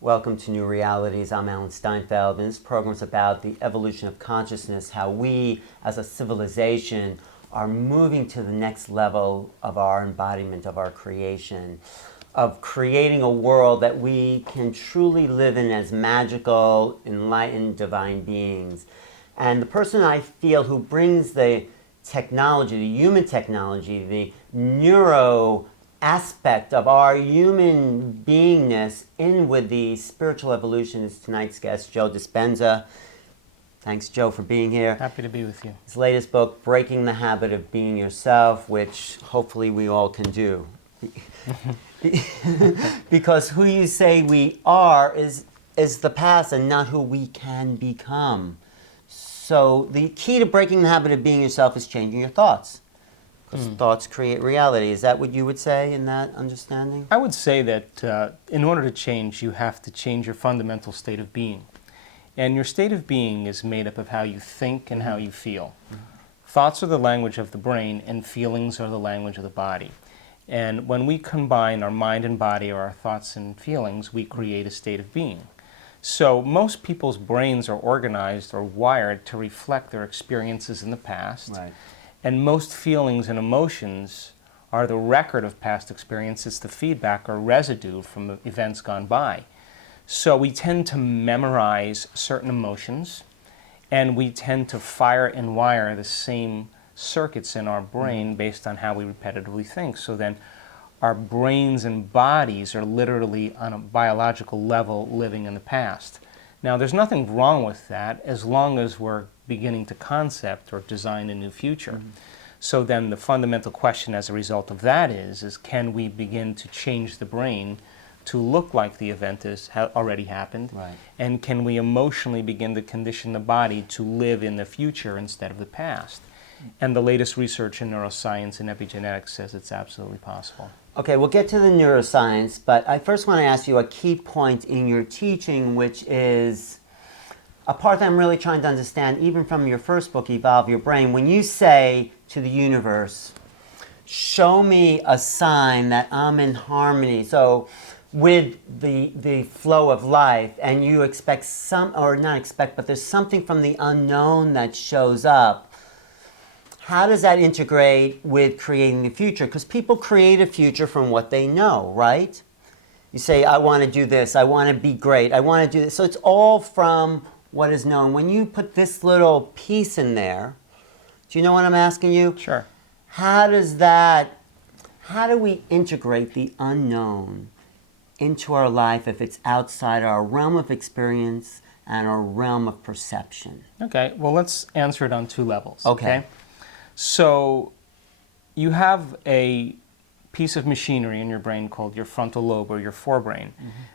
Welcome to New Realities. I'm Alan Steinfeld, and this program is about the evolution of consciousness, how we as a civilization are moving to the next level of our embodiment, of our creation, of creating a world that we can truly live in as magical, enlightened, divine beings. And the person I feel who brings the technology, the human technology, the neuro aspect of our human beingness in with the spiritual evolution is tonight's guest, Joe DIspenza. Thanks, Joe, for being here. Happy to be with you. His latest book, Breaking the Habit of Being Yourself, which hopefully we all can do. Because who you say we are is the past and not who we can become. So the key to breaking the habit of being yourself is changing your thoughts. Because thoughts create reality. Is that what you would say in that understanding? I would say that in order to change, you have to change your fundamental state of being. And your state of being is made up of how you think and how you feel. Thoughts are the language of the brain, and feelings are the language of the body. And when we combine our mind and body, or our thoughts and feelings, we create a state of being. So most people's brains are organized or wired to reflect their experiences in the past. Right. And most feelings and emotions are the record of past experiences, the feedback or residue from events gone by. So we tend to memorize certain emotions, and we tend to fire and wire the same circuits in our brain based on how we repetitively think. So then our brains and bodies are literally on a biological level living in the past. Now, there's nothing wrong with that as long as we're beginning to concept or design a new future. So then the fundamental question as a result of that is can we begin to change the brain to look like the event has already happened? Right. And can we emotionally begin to condition the body to live in the future instead of the past? And the latest research in neuroscience and epigenetics says it's absolutely possible. Okay, we'll get to the neuroscience, but I first want to ask you a key point in your teaching, which is a part that I'm really trying to understand, even from your first book, Evolve Your Brain. When you say to the universe, show me a sign that I'm in harmony, so with the flow of life, and you expect some, or not expect, but there's something from the unknown that shows up. How does that integrate with creating the future? Because people create a future from what they know, right? You say, I want to do this, I want to be great, I want to do this. So it's all from what is known. When you put this little piece in there, do you know what I'm asking you? Sure. How do we integrate the unknown into our life if it's outside our realm of experience and our realm of perception? Okay, well, let's answer it on two levels. Okay. So you have a piece of machinery in your brain called your frontal lobe or your forebrain.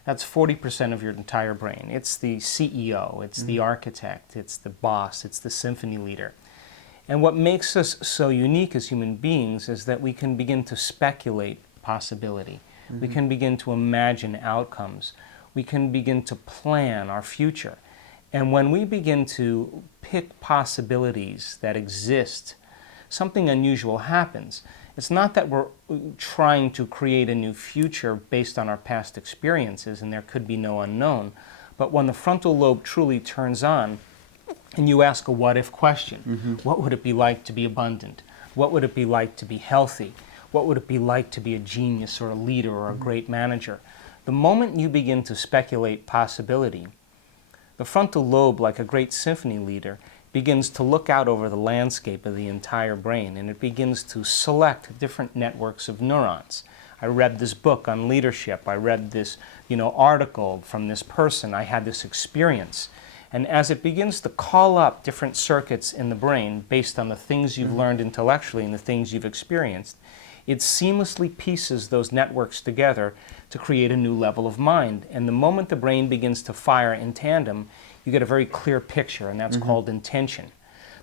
That's 40% of your entire brain. It's the CEO, it's the architect, it's the boss, it's the symphony leader. And what makes us so unique as human beings is that we can begin to speculate possibility. We can begin to imagine outcomes. We can begin to plan our future. And when we begin to pick possibilities that exist, something unusual happens. It's not that we're trying to create a new future based on our past experiences, and there could be no unknown, but when the frontal lobe truly turns on, and you ask a what-if question, what would it be like to be abundant? What would it be like to be healthy? What would it be like to be a genius or a leader or a great manager? The moment you begin to speculate possibility, the frontal lobe, like a great symphony leader, begins to look out over the landscape of the entire brain, and it begins to select different networks of neurons. I read this book on leadership. I read this, article from this person. I had this experience. And as it begins to call up different circuits in the brain based on the things you've learned intellectually and the things you've experienced, it seamlessly pieces those networks together to create a new level of mind. And the moment the brain begins to fire in tandem, you get a very clear picture, and that's called intention.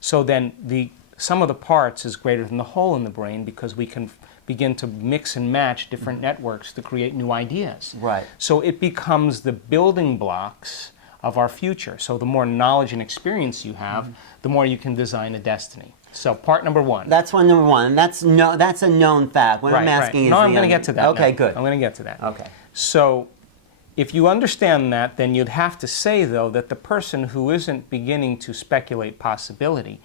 So then the sum of the parts is greater than the whole in the brain because we can begin to mix and match different networks to create new ideas. Right. So it becomes the building blocks of our future. So the more knowledge and experience you have, the more you can design a destiny. So part number one. That's one number one. That's a known fact. What I'm asking is No, I'm going to get to that. Okay, now. good. I'm going to get to that. Okay. So If you understand that, then you'd have to say, though, that the person who isn't beginning to speculate possibility,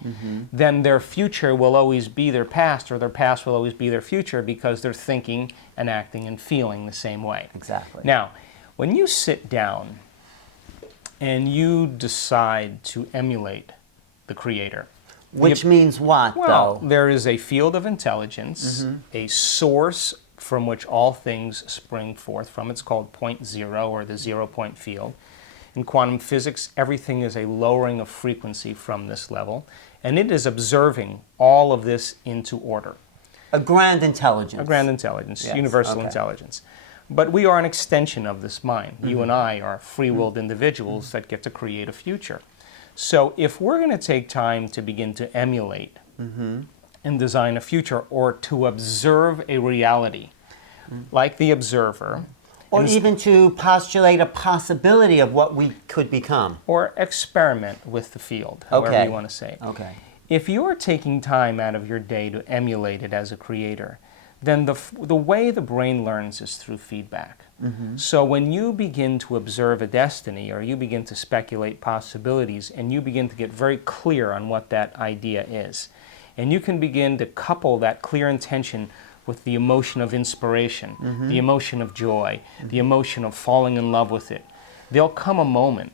then their future will always be their past, or their past will always be their future, because they're thinking and acting and feeling the same way. Exactly. Now, when you sit down and you decide to emulate the Creator, Which means what, well, though? there is a field of intelligence, a source from which all things spring forth from. It's called point zero, or the 0 point field. In quantum physics, everything is a lowering of frequency from this level, and it is observing all of this into order. A grand intelligence. A grand intelligence, Yes, universal okay. intelligence. But we are an extension of this mind. You and I are free-willed individuals that get to create a future. So if we're going to take time to begin to emulate and design a future, or to observe a reality, like the observer, Or even to postulate a possibility of what we could become. or experiment with the field, however Okay. you want to say it. Okay. If you're taking time out of your day to emulate it as a creator, then the way the brain learns is through feedback. So when you begin to observe a destiny, or you begin to speculate possibilities, and you begin to get very clear on what that idea is, and you can begin to couple that clear intention with the emotion of inspiration, the emotion of joy, the emotion of falling in love with it, there'll come a moment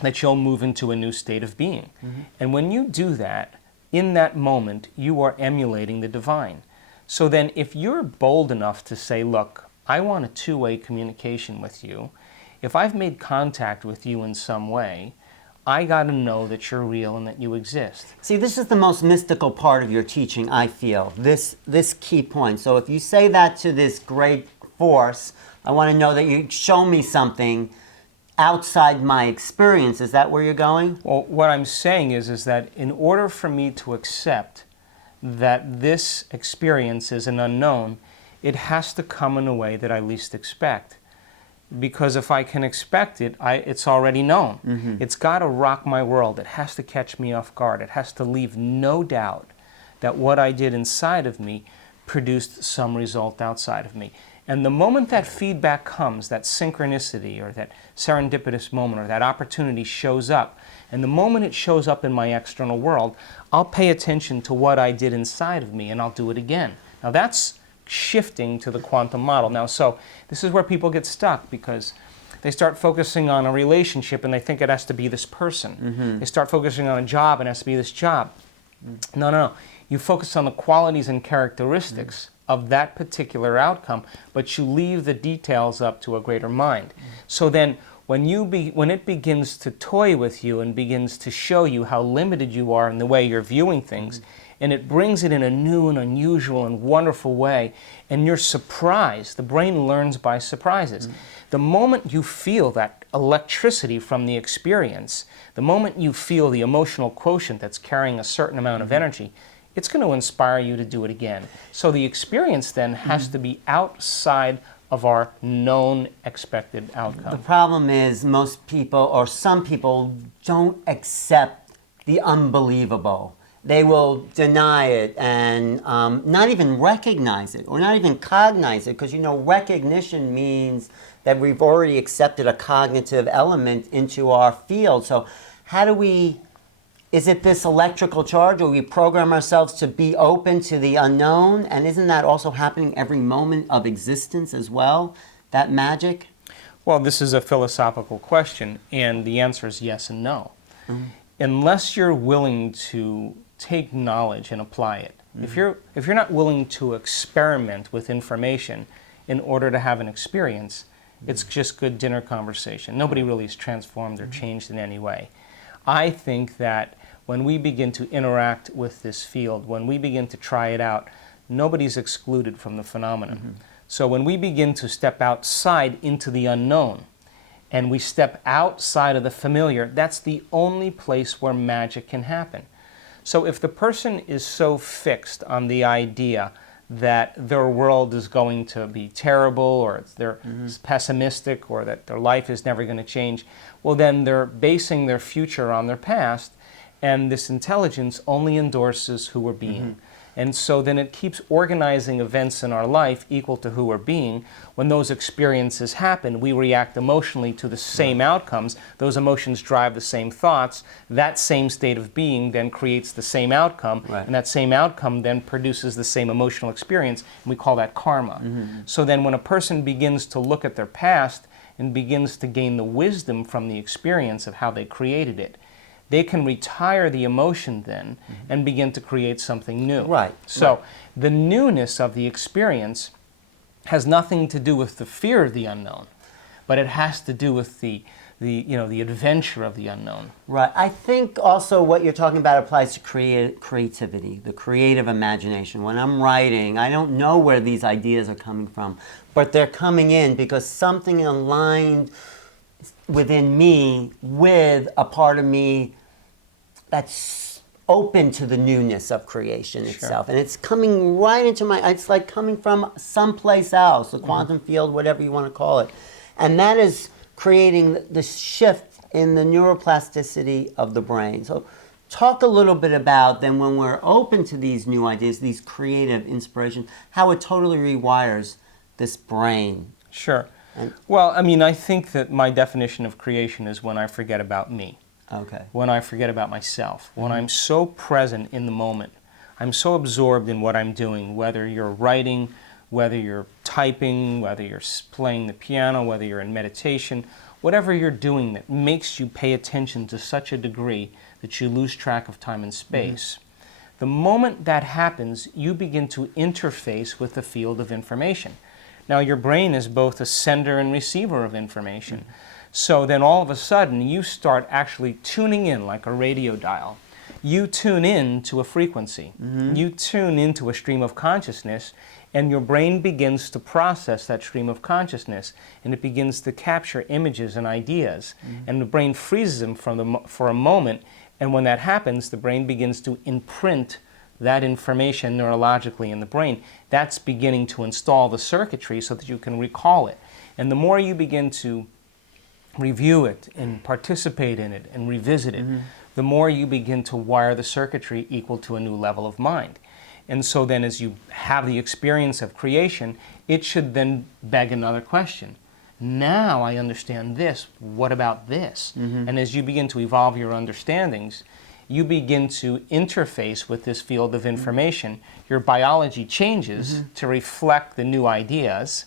that you'll move into a new state of being. And when you do that, in that moment, you are emulating the divine. So then if you're bold enough to say, look, I want a two-way communication with you. If I've made contact with you in some way, I got to know that you're real and that you exist. See, this is the most mystical part of your teaching, I feel, this key point. So if you say that to this great force, I want to know that you show me something outside my experience. Is that where you're going? Well, what I'm saying is that in order for me to accept that this experience is an unknown, it has to come in a way that I least expect. Because if I can expect it, it's already known. It's got to rock my world. It has to catch me off guard. It has to leave no doubt that what I did inside of me produced some result outside of me. And the moment that feedback comes, that synchronicity or that serendipitous moment or that opportunity shows up, and the moment it shows up in my external world, I'll pay attention to what I did inside of me and I'll do it again. Now that's shifting to the quantum model. Now, so this is where people get stuck, because they start focusing on a relationship and they think it has to be this person. They start focusing on a job and it has to be this job. No. You focus on the qualities and characteristics of that particular outcome, but you leave the details up to a greater mind. So then when it begins to toy with you and begins to show you how limited you are in the way you're viewing things, and it brings it in a new and unusual and wonderful way, and you're surprised. The brain learns by surprises. The moment you feel that electricity from the experience, the moment you feel the emotional quotient that's carrying a certain amount of energy, it's going to inspire you to do it again. So the experience then has to be outside of our known expected outcome. The problem is most people, or some people, don't accept the unbelievable. They will deny it and not even recognize it, or not even cognize it, because recognition means that we've already accepted a cognitive element into our field. So how do we, is it this electrical charge, or we program ourselves to be open to the unknown? And isn't that also happening every moment of existence as well, that magic? Well, this is a philosophical question, and the answer is yes and no. Unless you're willing to take knowledge and apply it. If you're not willing to experiment with information in order to have an experience, it's just good dinner conversation. Nobody really is transformed or changed in any way. I think that when we begin to interact with this field, when we begin to try it out, nobody's excluded from the phenomenon. So when we begin to step outside into the unknown, and we step outside of the familiar, that's the only place where magic can happen. So if the person is so fixed on the idea that their world is going to be terrible, or they're pessimistic, or that their life is never going to change, well then they're basing their future on their past, and this intelligence only endorses who we're being. And so then it keeps organizing events in our life equal to who we're being. When those experiences happen, we react emotionally to the same outcomes. Those emotions drive the same thoughts. That same state of being then creates the same outcome. Right. And that same outcome then produces the same emotional experience. And we call that karma. So then when a person begins to look at their past and begins to gain the wisdom from the experience of how they created it, they can retire the emotion then and begin to create something new. Right. So the newness of the experience has nothing to do with the fear of the unknown, but it has to do with the adventure of the unknown. Right. I think also what you're talking about applies to creativity, the creative imagination. When I'm writing, I don't know where these ideas are coming from, but they're coming in because something aligned within me with a part of me that's open to the newness of creation itself. And it's coming right into it's like coming from someplace else, the quantum field, whatever you want to call it. And that is creating the shift in the neuroplasticity of the brain. So talk a little bit about then when we're open to these new ideas, these creative inspirations, how it totally rewires this brain. Sure. Well, I mean, I think that my definition of creation is when I forget about me. Okay. When I forget about myself, when I'm so present in the moment, I'm so absorbed in what I'm doing, whether you're writing, whether you're typing, whether you're playing the piano, whether you're in meditation, whatever you're doing that makes you pay attention to such a degree that you lose track of time and space. The moment that happens, you begin to interface with the field of information. Now, your brain is both a sender and receiver of information. So then all of a sudden, you start actually tuning in like a radio dial. You tune in to a frequency. You tune into a stream of consciousness, and your brain begins to process that stream of consciousness, and it begins to capture images and ideas. And the brain freezes them for a moment, and when that happens, the brain begins to imprint that information neurologically in the brain. That's beginning to install the circuitry so that you can recall it. And the more you begin to review it and participate in it and revisit it, the more you begin to wire the circuitry equal to a new level of mind. And so then as you have the experience of creation, it should then beg another question. Now I understand this, what about this? And as you begin to evolve your understandings, you begin to interface with this field of information. Your biology changes to reflect the new ideas.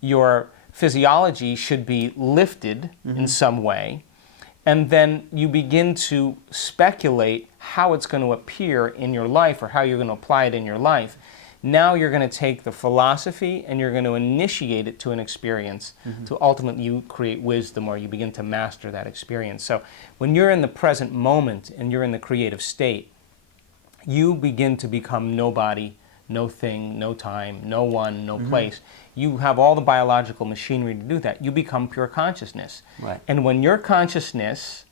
Your physiology should be lifted in some way, and then you begin to speculate how it's going to appear in your life or how you're going to apply it in your life. Now you're going to take the philosophy and you're going to initiate it to an experience to ultimately you create wisdom, or you begin to master that experience. So when you're in the present moment and you're in the creative state, you begin to become nobody, no thing, no time, no one, no place. You have all the biological machinery to do that. You become pure consciousness. Right. And when your consciousness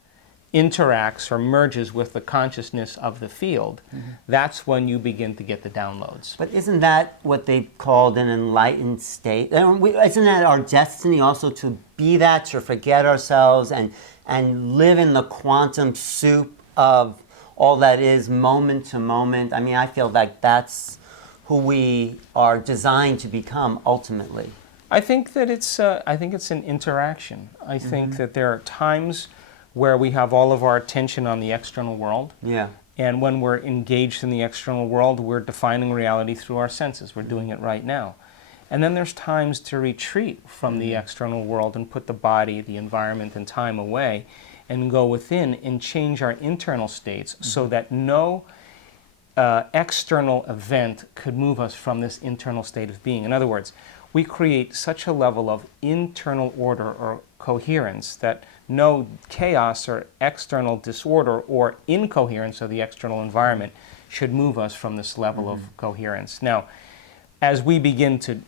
interacts or merges with the consciousness of the field, that's when you begin to get the downloads. But isn't that what they called an enlightened state? Isn't that our destiny also, to be that, to forget ourselves and live in the quantum soup of all that is moment to moment? I mean, I feel like that's who we are designed to become ultimately. I think that it's an interaction. I think that there are times where we have all of our attention on the external world. Yeah. And when we're engaged in the external world, we're defining reality through our senses. We're doing it right now. And then there's times to retreat from the external world and put the body, the environment, and time away and go within and change our internal states so that no external event could move us from this internal state of being. In other words, we create such a level of internal order or coherence that no chaos or external disorder or incoherence of the external environment should move us from this level of coherence. Now, as we begin to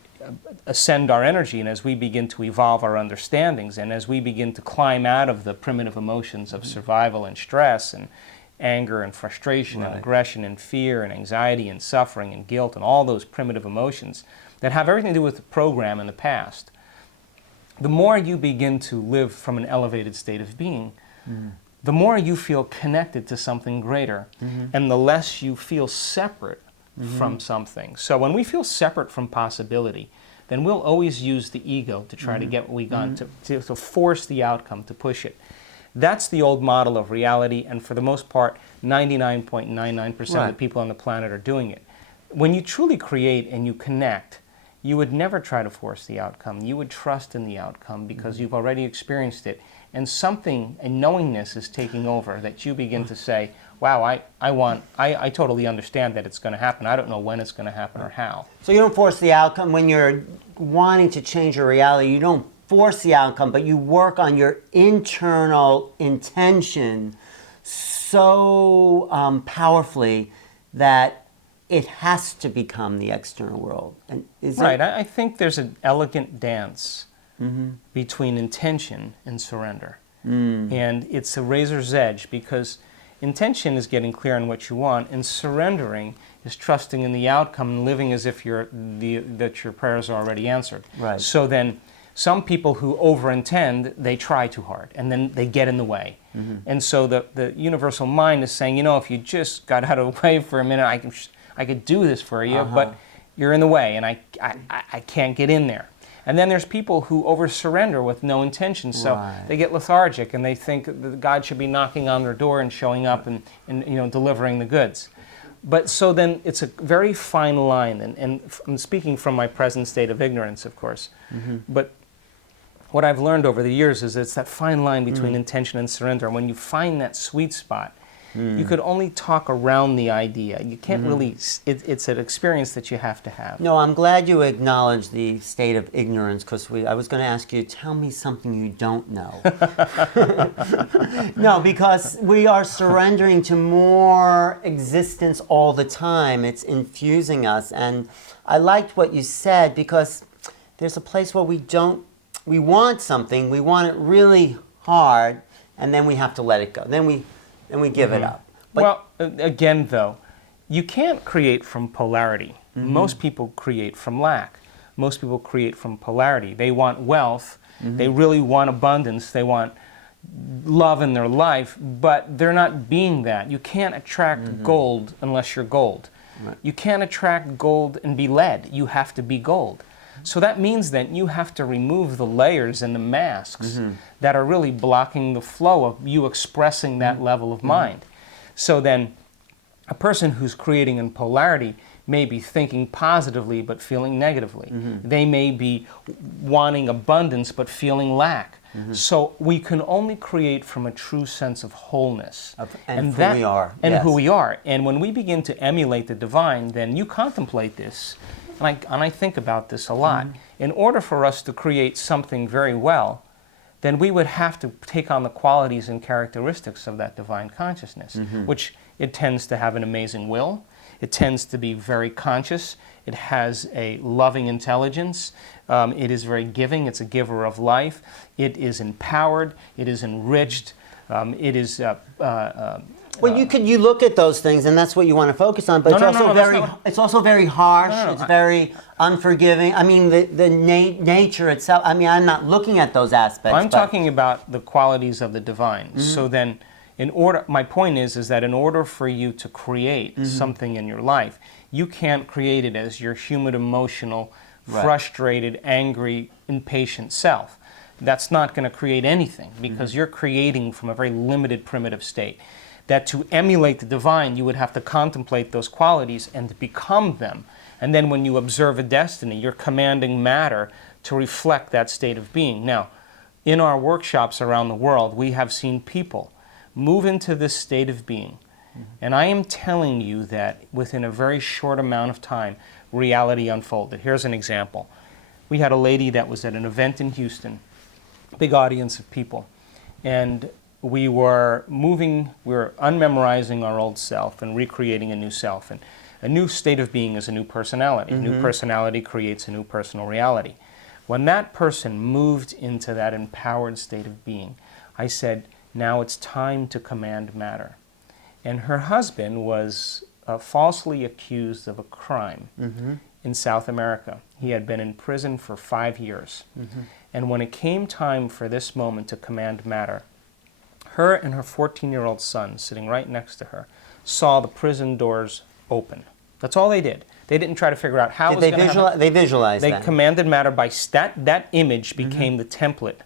ascend our energy and as we begin to evolve our understandings and as we begin to climb out of the primitive emotions of survival and stress and anger and frustration and aggression and fear and anxiety and suffering and guilt and all those primitive emotions that have everything to do with the program in the past, the more you begin to live from an elevated state of being, the more you feel connected to something greater, and the less you feel separate from something. So when we feel separate from possibility, then we'll always use the ego to try to get what we want, to force the outcome, to push it. That's the old model of reality, and for the most part, 99.99% of the people on the planet are doing it. When you truly create and you connect, you would never try to force the outcome. You would trust in the outcome because you've already experienced it. And something, a knowingness is taking over that you begin to say, wow, I totally understand that it's going to happen. I don't know when it's going to happen or how. So you don't force the outcome when you're wanting to change your reality. You don't force the outcome, but you work on your internal intention so powerfully that it has to become the external world. And right. I think there's an elegant dance between intention and surrender. And it's a razor's edge because intention is getting clear on what you want, and surrendering is trusting in the outcome and living as if that your prayers are already answered. Right. So then some people who overintend, they try too hard, and then they get in the way. And so the universal mind is saying, you know, if you just got out of the way for a minute, I could do this for you, but you're in the way, and I can't get in there. And then there's people who over-surrender with no intention, so they get lethargic, and they think that God should be knocking on their door and showing up and delivering the goods. But so then it's a very fine line, and I'm speaking from my present state of ignorance, of course, but what I've learned over the years is it's that fine line between intention and surrender. And when you find that sweet spot, you could only talk around the idea. You can't really, it's an experience that you have to have. No, I'm glad you acknowledged the state of ignorance, because I was going to ask you, tell me something you don't know. No, because we are surrendering to more existence all the time. It's infusing us. And I liked what you said, because there's a place where we want something, we want it really hard, and then we have to let it go. Then we give it up. But well, again, though, you can't create from polarity. Most people create from lack. Most people create from polarity. They want wealth. They really want abundance. They want love in their life, but they're not being that. You can't attract gold unless you're gold. Right. You can't attract gold and be lead. You have to be gold. So that means that you have to remove the layers and the masks that are really blocking the flow of you expressing that level of mind. So then a person who's creating in polarity may be thinking positively but feeling negatively. They may be wanting abundance but feeling lack. So we can only create from a true sense of wholeness. And who we are. And Yes. who we are. And when we begin to emulate the divine, then you contemplate this. And I think about this a lot. In order for us to create something very well, then we would have to take on the qualities and characteristics of that divine consciousness, which it tends to have an amazing will. It tends to be very conscious. It has a loving intelligence. It is very giving. It's a giver of life. It is empowered. It is enriched. It is... well, you look at those things, and that's what you want to focus on. But it's also very harsh. It's very unforgiving. I mean, the nature itself. I mean, I'm not looking at those aspects. I'm talking about the qualities of the divine. So then, my point is that in order for you to create something in your life, you can't create it as your human, emotional, frustrated, angry, impatient self. That's not going to create anything because you're creating from a very limited, primitive state. That to emulate the divine, you would have to contemplate those qualities and to become them. And then when you observe a destiny, you're commanding matter to reflect that state of being. Now, in our workshops around the world, we have seen people move into this state of being. And I am telling you that within a very short amount of time, reality unfolded. Here's an example. We had a lady that was at an event in Houston, big audience of people, and we were unmemorizing our old self and recreating a new self. And a new state of being is a new personality. A new personality creates a new personal reality. When that person moved into that empowered state of being, I said, now it's time to command matter. And her husband was falsely accused of a crime in South America. He had been in prison for 5 years. And when it came time for this moment to command matter, her and her 14-year-old son, sitting right next to her, saw the prison doors open. That's all they did. They didn't try to figure out how Did it was they going to happen. visualize? They visualized They that. commanded matter by that image became the template.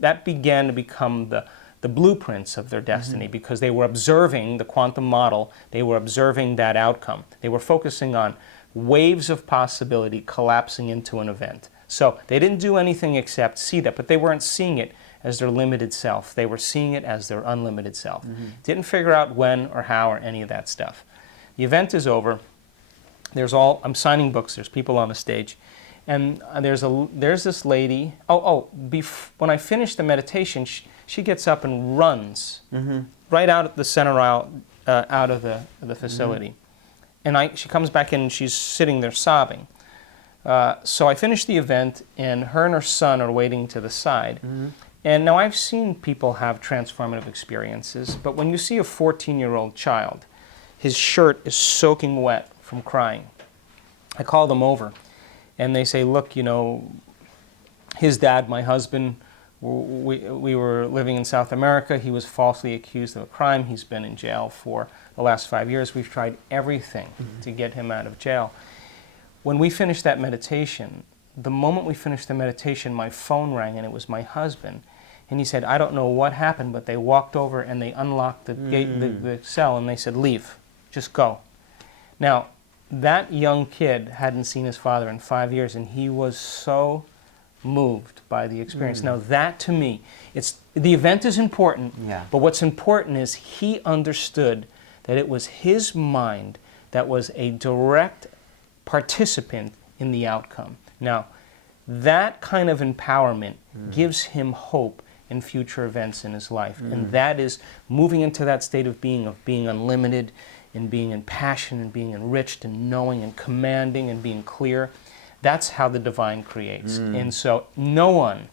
That began to become the blueprints of their destiny because they were observing the quantum model. They were observing that outcome. They were focusing on waves of possibility collapsing into an event. So they didn't do anything except see that, but they weren't seeing it as their limited self. They were seeing it as their unlimited self. Didn't figure out when or how or any of that stuff. The event is over. I'm signing books. There's people on the stage. And there's this lady. When I finish the meditation, she gets up and runs right out at the center aisle, out of the facility. And she comes back in and she's sitting there sobbing. So I finish the event, and her son are waiting to the side. And now I've seen people have transformative experiences, but when you see a 14-year-old child, his shirt is soaking wet from crying. I call them over, and they say, look, his dad, my husband, we were living in South America. He was falsely accused of a crime. He's been in jail for the last 5 years. We've tried everything to get him out of jail. When we finished that meditation, the moment we finished the meditation, my phone rang, and it was my husband. And he said, I don't know what happened, but they walked over and they unlocked the gate, the cell, and they said, leave, just go. Now, that young kid hadn't seen his father in 5 years, and he was so moved by the experience. Now, that to me, the event is important, but what's important is he understood that it was his mind that was a direct participant in the outcome. Now, that kind of empowerment gives him hope in future events in his life. And that is moving into that state of being unlimited, and being in passion, and being enriched, and knowing, and commanding, and being clear. That's how the divine creates. And so no one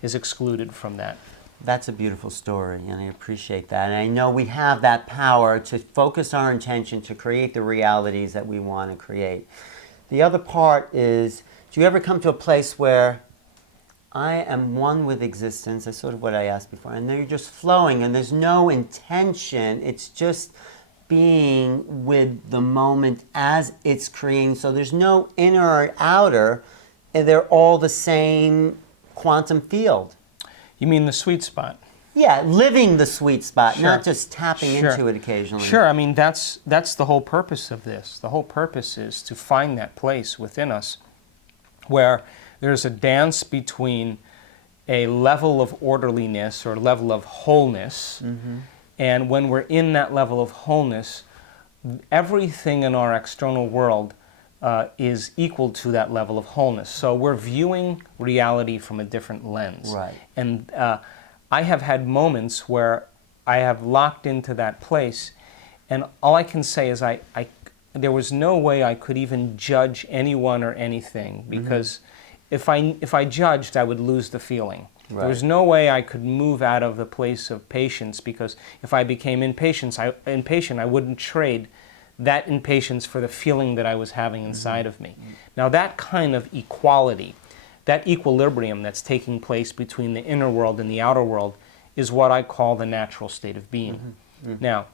is excluded from that. That's a beautiful story, and I appreciate that. And I know we have that power to focus our intention to create the realities that we want to create. The other part is, do you ever come to a place where I am one with existence? That's sort of what I asked before. And then you're just flowing, and there's no intention. It's just being with the moment as it's creating. So there's no inner or outer, and they're all the same quantum field. You mean the sweet spot? Yeah, living the sweet spot, Sure. not just tapping into it occasionally. Sure, I mean, that's the whole purpose of this. The whole purpose is to find that place within us where there's a dance between a level of orderliness or level of wholeness, and when we're in that level of wholeness, everything in our external world is equal to that level of wholeness. So we're viewing reality from a different lens. Right. And I have had moments where I have locked into that place, and all I can say is there was no way I could even judge anyone or anything, because if I judged, I would lose the feeling. Right. There was no way I could move out of the place of patience, because if I became impatient, I wouldn't trade that impatience for the feeling that I was having inside of me. Now that kind of equality, that equilibrium that's taking place between the inner world and the outer world is what I call the natural state of being. Now,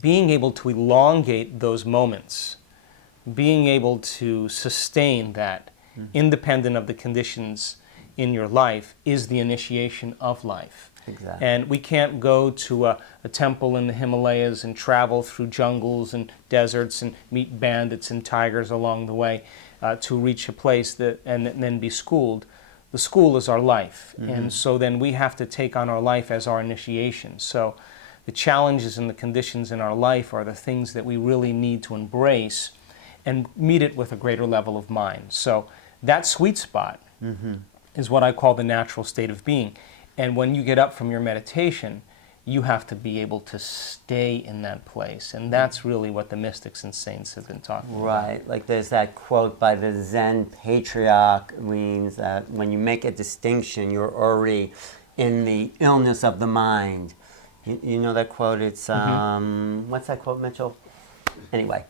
being able to elongate those moments, being able to sustain that independent of the conditions in your life is the initiation of life. Exactly. And we can't go to a temple in the Himalayas and travel through jungles and deserts and meet bandits and tigers along the way to reach a place and then be schooled. The school is our life. And so then we have to take on our life as our initiation. So the challenges and the conditions in our life are the things that we really need to embrace and meet it with a greater level of mind. So that sweet spot is what I call the natural state of being. And when you get up from your meditation, you have to be able to stay in that place. And that's really what the mystics and saints have been talking about. Right. Like there's that quote by the Zen patriarch, means that when you make a distinction, you're already in the illness of the mind. You know that quote? It's, what's that quote, Mitchell? Anyway,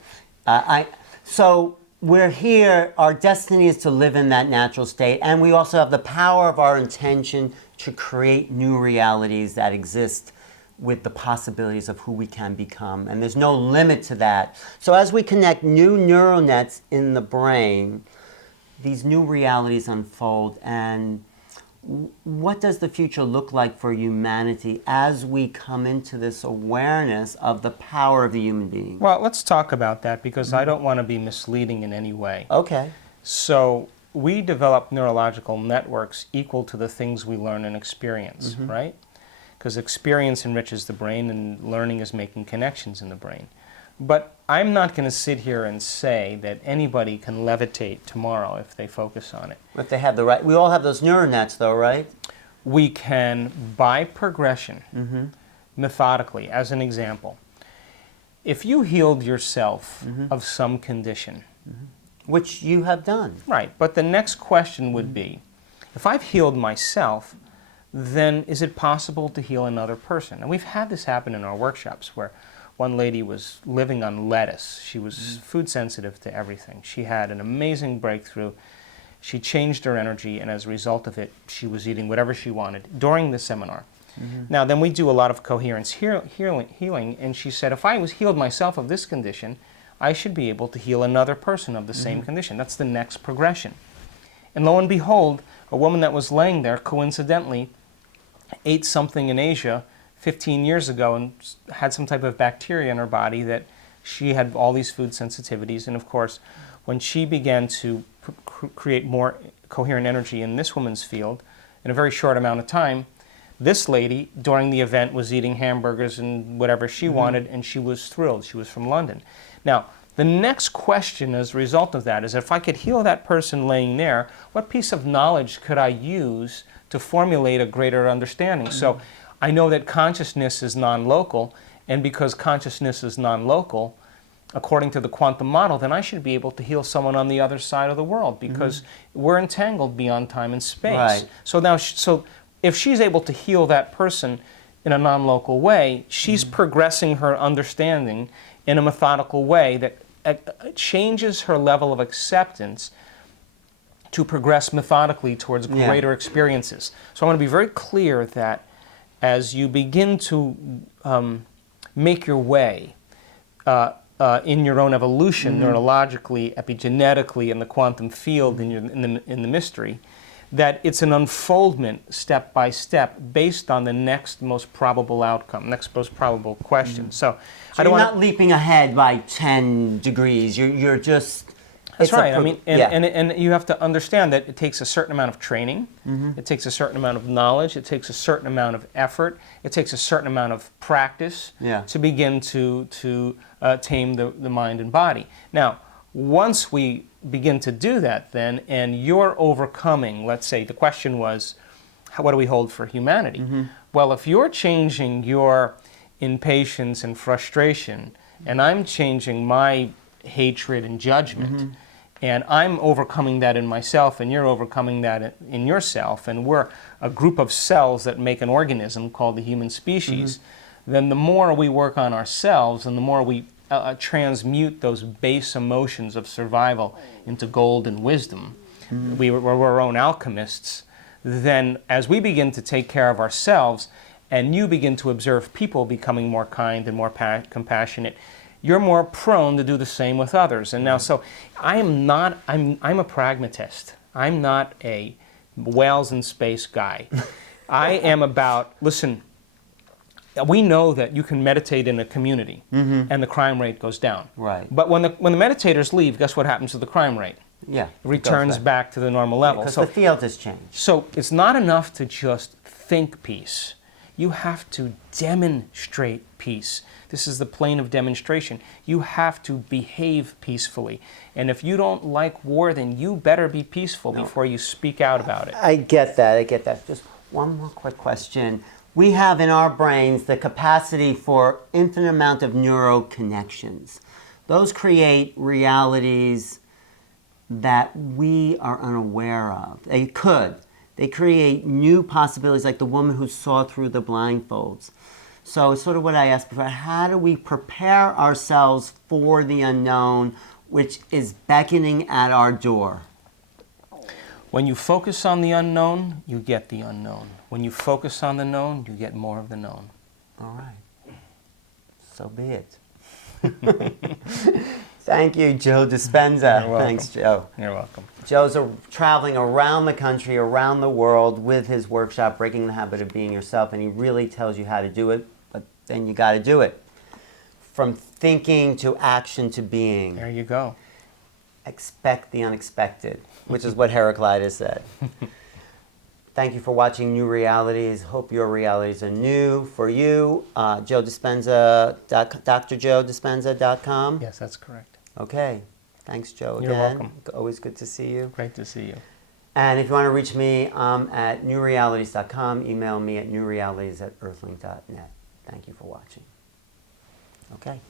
so we're here, our destiny is to live in that natural state, and we also have the power of our intention to create new realities that exist with the possibilities of who we can become. And there's no limit to that. So as we connect new neural nets in the brain, these new realities unfold. And what does the future look like for humanity as we come into this awareness of the power of the human being? Well, let's talk about that, because I don't want to be misleading in any way. Okay. So we develop neurological networks equal to the things we learn and experience, right? Because experience enriches the brain, and learning is making connections in the brain. But I'm not going to sit here and say that anybody can levitate tomorrow if they focus on it. If they have the right, we all have those neural nets though, right? We can, by progression, methodically, as an example, if you healed yourself of some condition, Which you have done. right, but the next question would be, if I've healed myself, then is it possible to heal another person? And we've had this happen in our workshops, where one lady was living on lettuce. She was food sensitive to everything. She had an amazing breakthrough. She changed her energy, and as a result of it, she was eating whatever she wanted during the seminar. Now, then we do a lot of coherence healing, and she said, if I was healed myself of this condition, I should be able to heal another person of the same condition. That's the next progression. And lo and behold, a woman that was laying there coincidentally ate something in Asia 15 years ago and had some type of bacteria in her body that she had all these food sensitivities. And of course, when she began to create more coherent energy in this woman's field, in a very short amount of time, this lady, during the event, was eating hamburgers and whatever she wanted, and she was thrilled. She was from London. Now, the next question as a result of that is, if I could heal that person laying there, what piece of knowledge could I use to formulate a greater understanding? So I know that consciousness is non-local, and because consciousness is non-local, according to the quantum model, then I should be able to heal someone on the other side of the world, because we're entangled beyond time and space. Right. So now, so if she's able to heal that person in a non-local way, she's progressing her understanding in a methodical way that changes her level of acceptance to progress methodically towards greater experiences. So I want to be very clear that as you begin to make your way in your own evolution, neurologically, epigenetically, in the quantum field, in the mystery, that it's an unfoldment step by step based on the next most probable outcome, next most probable question. So I don't you're want not leaping ahead by 10 degrees. You're just... That's right. I mean, and you have to understand that it takes a certain amount of training, it takes a certain amount of knowledge, it takes a certain amount of effort, it takes a certain amount of practice to begin to tame the mind and body. Now, once we begin to do that then, and you're overcoming, let's say the question was, what do we hold for humanity? Well, if you're changing your impatience and frustration, and I'm changing my hatred and judgment, and I'm overcoming that in myself, and you're overcoming that in yourself, and we're a group of cells that make an organism called the human species, then the more we work on ourselves and the more we transmute those base emotions of survival into gold and wisdom, we're our own alchemists, then as we begin to take care of ourselves and you begin to observe people becoming more kind and more compassionate, you're more prone to do the same with others. And now, so I'm a pragmatist. I'm not a whales in space guy. I am about, listen, we know that you can meditate in a community and the crime rate goes down. Right. But when the meditators leave, guess what happens to the crime rate? Yeah. It returns back to the normal level. Because the field has changed. So it's not enough to just think peace. You have to demonstrate peace. This is the plane of demonstration. You have to behave peacefully. And if you don't like war, then you better be peaceful before you speak out about it. I get that. Just one more quick question. We have in our brains the capacity for infinite amount of neural connections. Those create realities that we are unaware of. They could. They create new possibilities, like the woman who saw through the blindfolds. So it's sort of what I asked before. How do we prepare ourselves for the unknown, which is beckoning at our door? When you focus on the unknown, you get the unknown. When you focus on the known, you get more of the known. All right. So be it. Thank you, Joe DiSpenza. You're welcome. Thanks, Joe. You're welcome. Joe's traveling around the country, around the world with his workshop, Breaking the Habit of Being Yourself, and he really tells you how to do it, but then you got to do it. From thinking to action to being. There you go. Expect the unexpected, which is what Heraclitus said. Thank you for watching New Realities. Hope your realities are new for you. Joe DiSpenza, DrJoeDispenza.com. Yes, that's correct. Okay. Thanks, Joe, again. You're welcome. Always good to see you. Great to see you. And if you want to reach me, I'm at newrealities.com. Email me at newrealities@earthlink.net. Thank you for watching. Okay.